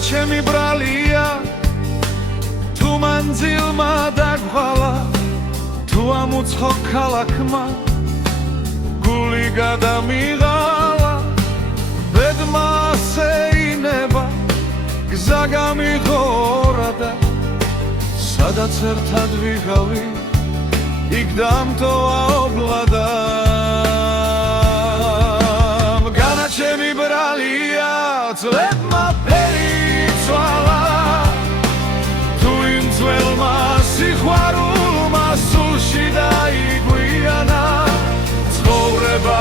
ჩემი ბრალია თუ მანძილმა დაგვალა თუ ამუცხო ქალაქმა გული გადამიღალა ბედმა ასეინება გზა გამიღორა და სადაც ერთად ვიღავი იქ დამტოვა ობლადა განა ჩემი ბრალია წლებმა ფერი ცვალა თუ იმ ძველმა სიყვარულმა სულში დაიგვიანა ცხოვრება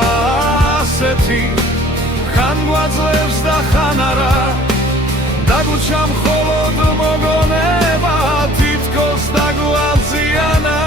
ასეთი ხან გვაძლევს და ხან არა დაგუჩა მხოლოდ მოგონება თითქოს დაგვაზიანა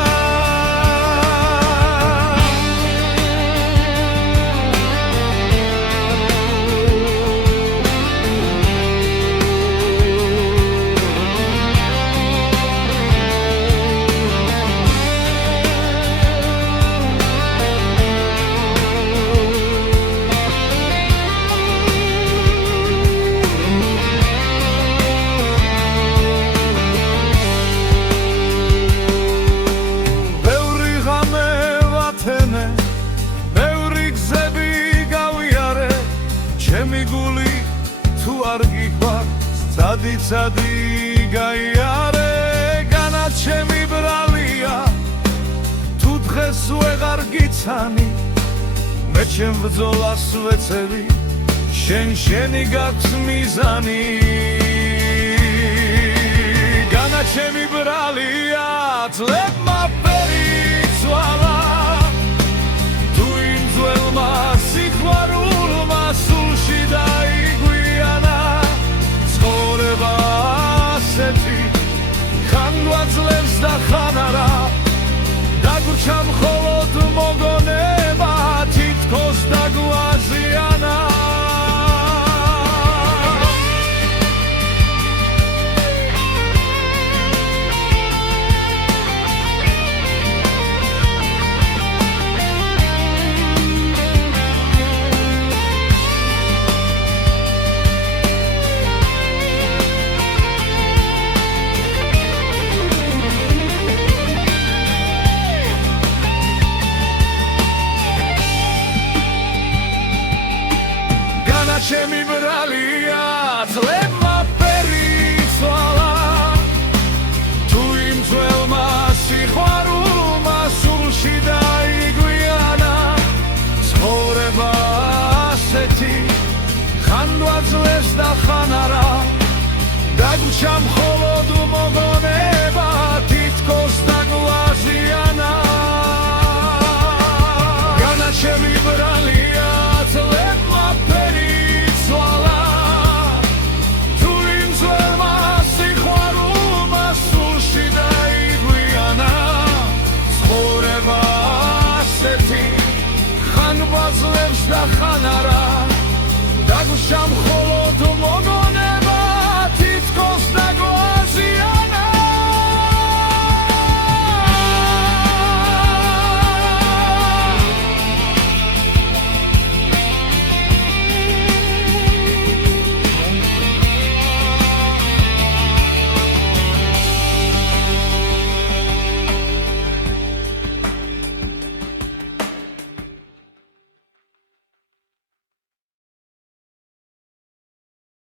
ცადი გაიარე განა ჩემი ბრალია თუ დღეს ვეღარ გიცანი მე ჩემ ბრძოლას ვეცევი შენი გაქვს მიზანი განა ჩემი ბრალია წლებმა ფერი ცვალა თუ იმ ძველმა სიყვარულმა სულში დაიგვიანა ცხოვრება ასეთი ხან გვაძლევს და ხან არა დაგვრჩა მხოლოდ მოგონება თითქოს დაგვაზიანა ჩემი ბრალია წლებმა ფერი ცვალა თუ იმ ძველმა სიყვარულმა სულში დაიგვიანა ცხოვრება ასეთი ხან გვაძლევს და ხან არა დაგვრჩა მხოლოდ მოგონება თითქოს დაგვაზიანა განა ჩემი ბრალია წლებმა ფერი ხან